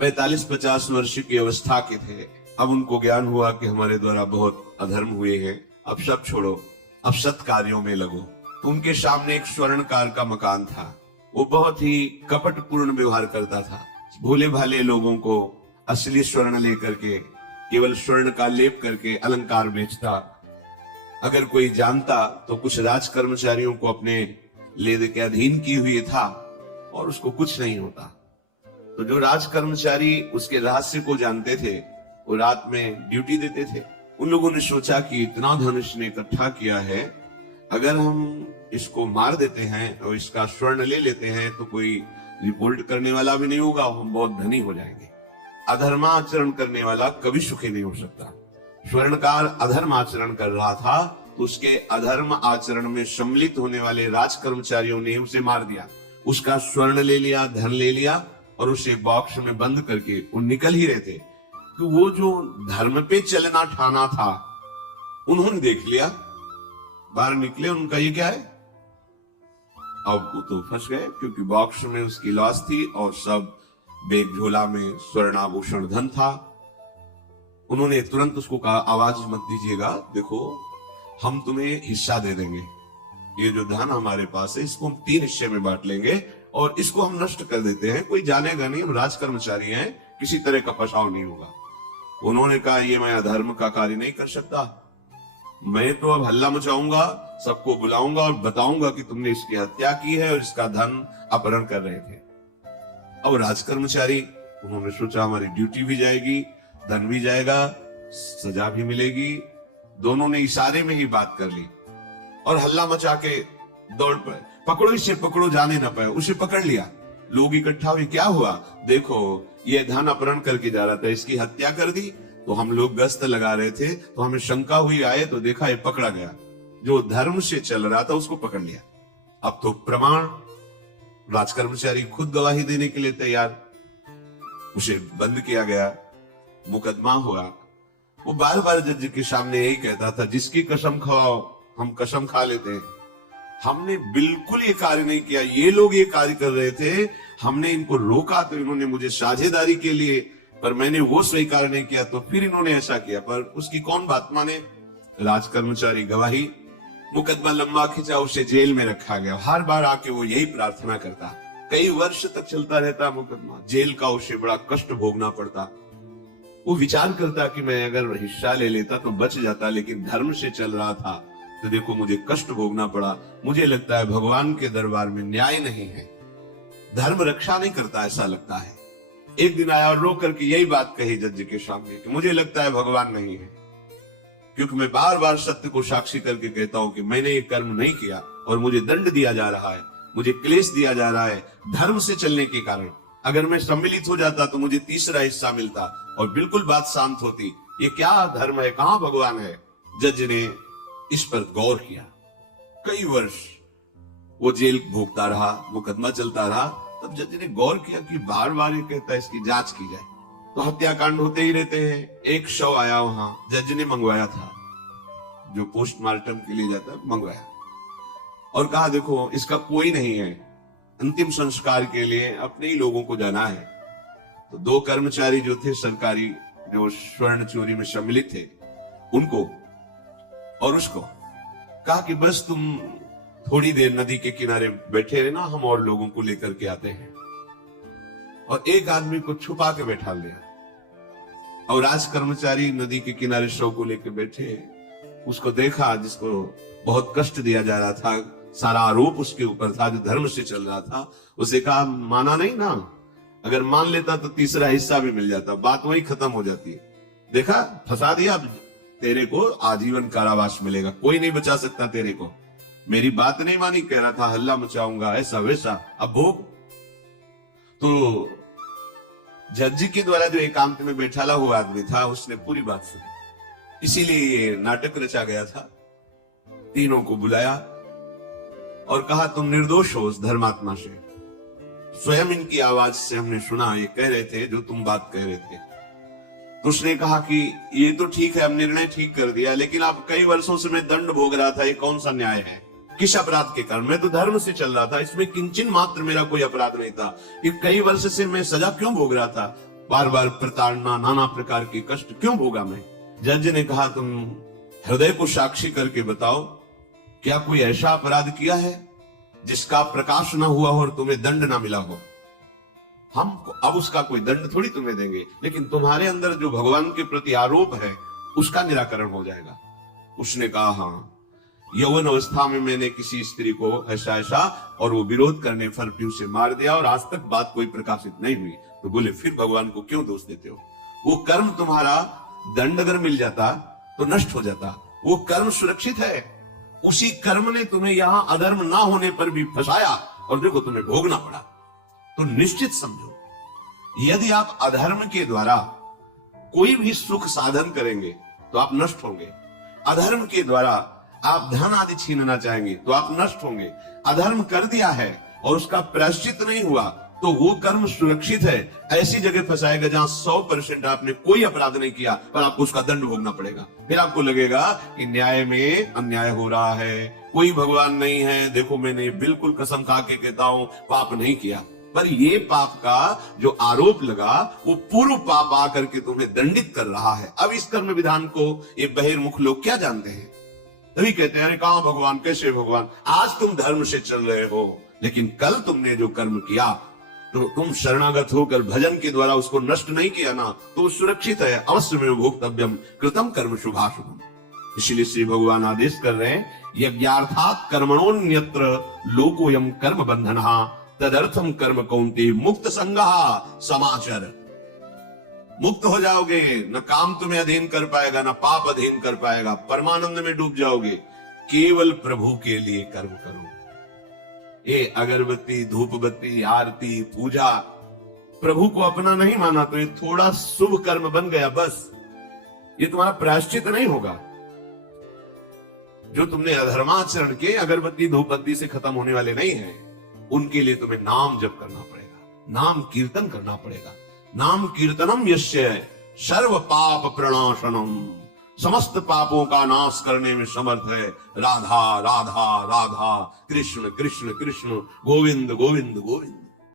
45-50 वर्ष की अवस्था के थे। अब उनको ज्ञान हुआ कि हमारे द्वारा बहुत अधर्म हुए हैं, अब सब छोड़ो, अब सत कार्यों में लगो। तो उनके सामने एक स्वर्णकार का मकान था। वो बहुत ही कपटपूर्ण व्यवहार करता था। भोले भाले लोगों को असली स्वर्ण लेकर के, केवल स्वर्ण का लेप करके अलंकार बेचता। अगर कोई जानता तो कुछ राज कर्मचारियों को अपने लेदे के अधीन किए हुए था और उसको कुछ नहीं होता। तो जो राज कर्मचारी उसके रहस्य को जानते थे वो रात में ड्यूटी देते थे। उन लोगों ने सोचा कि इतना धन इसने इकट्ठा किया है, अगर हम इसको मार देते हैं और इसका स्वर्ण ले लेते हैं तो कोई रिपोर्ट करने वाला भी नहीं होगा, हम बहुत धनी हो जाएंगे। अधर्माचरण करने वाला कभी सुखी नहीं हो सकता। स्वर्णकार अधर्म आचरण कर रहा था तो उसके अधर्म आचरण में सम्मिलित होने वाले राज कर्मचारियों ने उसे मार दिया। उसका स्वर्ण ले लिया, धन ले लिया और उसे बॉक्स में बंद करके वो निकल ही रहे थे कि वो जो धर्म पे चलना ठाना था उन्होंने देख लिया। बाहर निकले, उनका ये क्या है? अब वो तो फंस गए क्योंकि बॉक्स में उसकी लाश थी और सब बैग झोला में स्वर्णाभूषण धन था। उन्होंने तुरंत उसको कहा, आवाज मत दीजिएगा, देखो हम तुम्हें हिस्सा दे देंगे। ये जो धन हमारे पास है इसको हम 3 हिस्से में बांट लेंगे और इसको हम नष्ट कर देते हैं, कोई जानेगा नहीं, हम राज कर्मचारी हैं, किसी तरह का फसाव नहीं होगा। उन्होंने कहा, ये मैं अधर्म का कार्य नहीं कर सकता, मैं तो अब हल्ला मचाऊंगा, सबको बुलाऊंगा और बताऊंगा कि तुमने इसकी हत्या की है और इसका धन अपहरण कर रहे थे। अब राज कर्मचारी, उन्होंने सोचा हमारी ड्यूटी भी जाएगी, धन भी जाएगा, सजा भी मिलेगी। दोनों ने इशारे में ही बात कर ली और हल्ला मचा के दौड़ पड़े, पकड़ो इसे, पकड़ो, जाने ना पाए। उसे पकड़ लिया, लोग इकट्ठा हुए, क्या हुआ? देखो ये धन अपहरण करके जा रहा था, इसकी हत्या कर दी। तो हम लोग गश्त लगा रहे थे तो हमें शंका हुई, आए तो देखा ये पकड़ा गया। जो धर्म से चल रहा था उसको पकड़ लिया। अब तो प्रमाण, राज कर्मचारी खुद गवाही देने के लिए तैयार, उसे बंद किया गया, मुकदमा हुआ। वो बार बार जज के सामने यही कहता था, जिसकी कसम खाओ हम कसम खा लेते हैं, हमने बिल्कुल ये कार्य नहीं किया, ये लोग ये कार्य कर रहे थे, हमने इनको रोका तो इन्होंने मुझे साझेदारी के लिए, पर मैंने वो स्वीकार नहीं किया तो फिर इन्होंने ऐसा किया। पर उसकी कौन बात माने? राज कर्मचारी गवाही, मुकदमा लंबा खिंचा, उसे जेल में रखा गया। हर बार आके वो यही प्रार्थना करता, कई वर्ष तक चलता रहता मुकदमा, जेल का उसे बड़ा कष्ट भोगना पड़ता। वो विचार करता कि मैं अगर हिस्सा ले लेता तो बच जाता, लेकिन धर्म से चल रहा था तो देखो मुझे कष्ट भोगना पड़ा। मुझे लगता है भगवान के दरबार में न्याय नहीं है, धर्म रक्षा नहीं करता, ऐसा लगता है। एक दिन आया और रो करके यही बात कही जज के सामने कि मुझे लगता है भगवान नहीं है, क्योंकि मैं बार बार सत्य को साक्षी करके कहता हूं कि मैंने ये कर्म नहीं किया और मुझे दंड दिया जा रहा है, मुझे क्लेश दिया जा रहा है धर्म से चलने के कारण। अगर मैं सम्मिलित हो जाता तो मुझे तीसरा हिस्सा मिलता और बिल्कुल बात शांत होती। ये क्या धर्म है, कहां भगवान है? जज ने इस पर गौर किया। कई वर्ष वो जेल भोगता रहा, मुकदमा चलता रहा। तब जज ने गौर किया कि बार बार ये कहता है इसकी जांच की जाए, तो हत्याकांड होते ही रहते हैं। एक शव आया वहां, जज ने मंगवाया था, जो पोस्टमार्टम के लिए जाता है, मंगवाया और कहा देखो इसका कोई नहीं है, अंतिम संस्कार के लिए अपने ही लोगों को जाना है। तो 2 कर्मचारी जो थे सरकारी, जो स्वर्ण चोरी में सम्मिलित थे, उनको और उसको कहा कि बस तुम थोड़ी देर नदी के किनारे बैठे रहना, हम और लोगों को लेकर के आते हैं। और एक आदमी को छुपा के बैठा लिया और राज कर्मचारी नदी के किनारे शव को लेकर बैठे। उसको देखा जिसको बहुत कष्ट दिया जा रहा था, सारा आरोप उसके ऊपर था, जो धर्म से चल रहा था। उसे कहा माना नहीं ना, अगर मान लेता तो तीसरा हिस्सा भी मिल जाता, बात वही खत्म हो जाती। देखा, फंसा दिया, तेरे को आजीवन कारावास मिलेगा, कोई नहीं बचा सकता तेरे को। मेरी बात नहीं मानी, कह रहा था हल्ला मचाऊंगा, ऐसा वैसा, अब भोग। तो जज के द्वारा जो एकांत में बैठाला हुआ आदमी था उसने पूरी बात सुनी, इसीलिए ये नाटक रचा गया था। तीनों को बुलाया और कहा तुम निर्दोष हो उस धर्मात्मा से, स्वयं इनकी आवाज से हमने सुना ये कह रहे थे जो तुम बात कह रहे थे। तो उसने कहा कि ये तो ठीक है, अब निर्णय ठीक कर दिया, लेकिन आप कई वर्षों से मैं दंड भोग रहा था, ये कौन सा न्याय है? किस अपराध के कारण? मैं तो धर्म से चल रहा था, इसमें किंचन मात्र मेरा कोई अपराध नहीं था। ये कई वर्ष से मैं सजा क्यों भोग रहा था? बार बार प्रताड़ना, नाना प्रकार के कष्ट क्यों भोगा मैं? जज ने कहा तुम हृदय को साक्षी करके बताओ, क्या कोई ऐसा अपराध किया है जिसका प्रकाश ना हुआ हो और तुम्हें दंड ना मिला हो? हम अब उसका कोई दंड थोड़ी तुम्हें देंगे, लेकिन तुम्हारे अंदर जो भगवान के प्रति आरोप है उसका निराकरण हो जाएगा। उसने कहा हाँ, यौवन अवस्था में मैंने किसी स्त्री को ऐसा ऐसा, और वो विरोध करने पर भी उसे मार दिया और आज तक बात कोई प्रकाशित नहीं हुई। तो बोले फिर भगवान को क्यों दोष देते हो? वो कर्म तुम्हारा दंड अगर मिल जाता तो नष्ट हो जाता, वो कर्म सुरक्षित है। उसी कर्म ने तुम्हें यहां अधर्म ना होने पर भी फंसाया और देखो तुम्हें भोगना पड़ा। तो निश्चित समझो, यदि आप अधर्म के द्वारा कोई भी सुख साधन करेंगे तो आप नष्ट होंगे। अधर्म के द्वारा आप धन आदि छीनना चाहेंगे तो आप नष्ट होंगे। अधर्म कर दिया है और उसका प्रायश्चित नहीं हुआ तो वो कर्म सुरक्षित है। ऐसी जगह फंसाएगा जहां 100% आपने कोई अपराध नहीं किया पर आपको उसका दंड भोगना पड़ेगा। फिर आपको लगेगा कि न्याय में अन्याय हो रहा है, कोई भगवान नहीं है। देखो मैंने बिल्कुल कसम खा के कहता हूं पाप नहीं किया, पर ये पाप का जो आरोप लगा वो पूर्व पाप आकर के तुम्हें दंडित कर रहा है। अब इस कर्म विधान को ये बहिर्मुख लोग क्या जानते हैं? तभी कहते हैं कहां भगवान, कैसे भगवान? आज तुम धर्म से चल रहे हो, लेकिन कल तुमने जो कर्म किया तो तुम शरणागत होकर भजन के द्वारा उसको नष्ट नहीं किया ना, तो सुरक्षित है। अवश्य में भोक्तव्यम कृतम कर्म शुभाशुभम। इसलिए श्री भगवान आदेश कर रहे हैं, यज्ञार्थात् कर्मणोन्यत्र लोकोयम कर्म बंधनः तदर्थम कर्म कौन्ते मुक्त संगः समाचर। मुक्त हो जाओगे, न काम तुम्हें अधीन कर पाएगा, न पाप अधीन कर पाएगा, परमानंद में डूब जाओगे। केवल प्रभु के लिए कर्म करो। ये अगरबत्ती, धूप बत्ती, आरती, पूजा, प्रभु को अपना नहीं माना तो ये थोड़ा शुभ कर्म बन गया, बस ये तुम्हारा प्रायश्चित नहीं होगा। जो तुमने अधर्माचरण के अगरबत्ती धूप बत्ती से खत्म होने वाले नहीं है, उनके लिए तुम्हें नाम जप करना पड़ेगा, नाम कीर्तन करना पड़ेगा। नाम कीर्तनम यस्य सर्व पाप प्रणाशनम, समस्त पापों का नाश करने में समर्थ है। राधा राधा राधा, कृष्ण कृष्ण कृष्ण, गोविंद गोविंद गोविंद।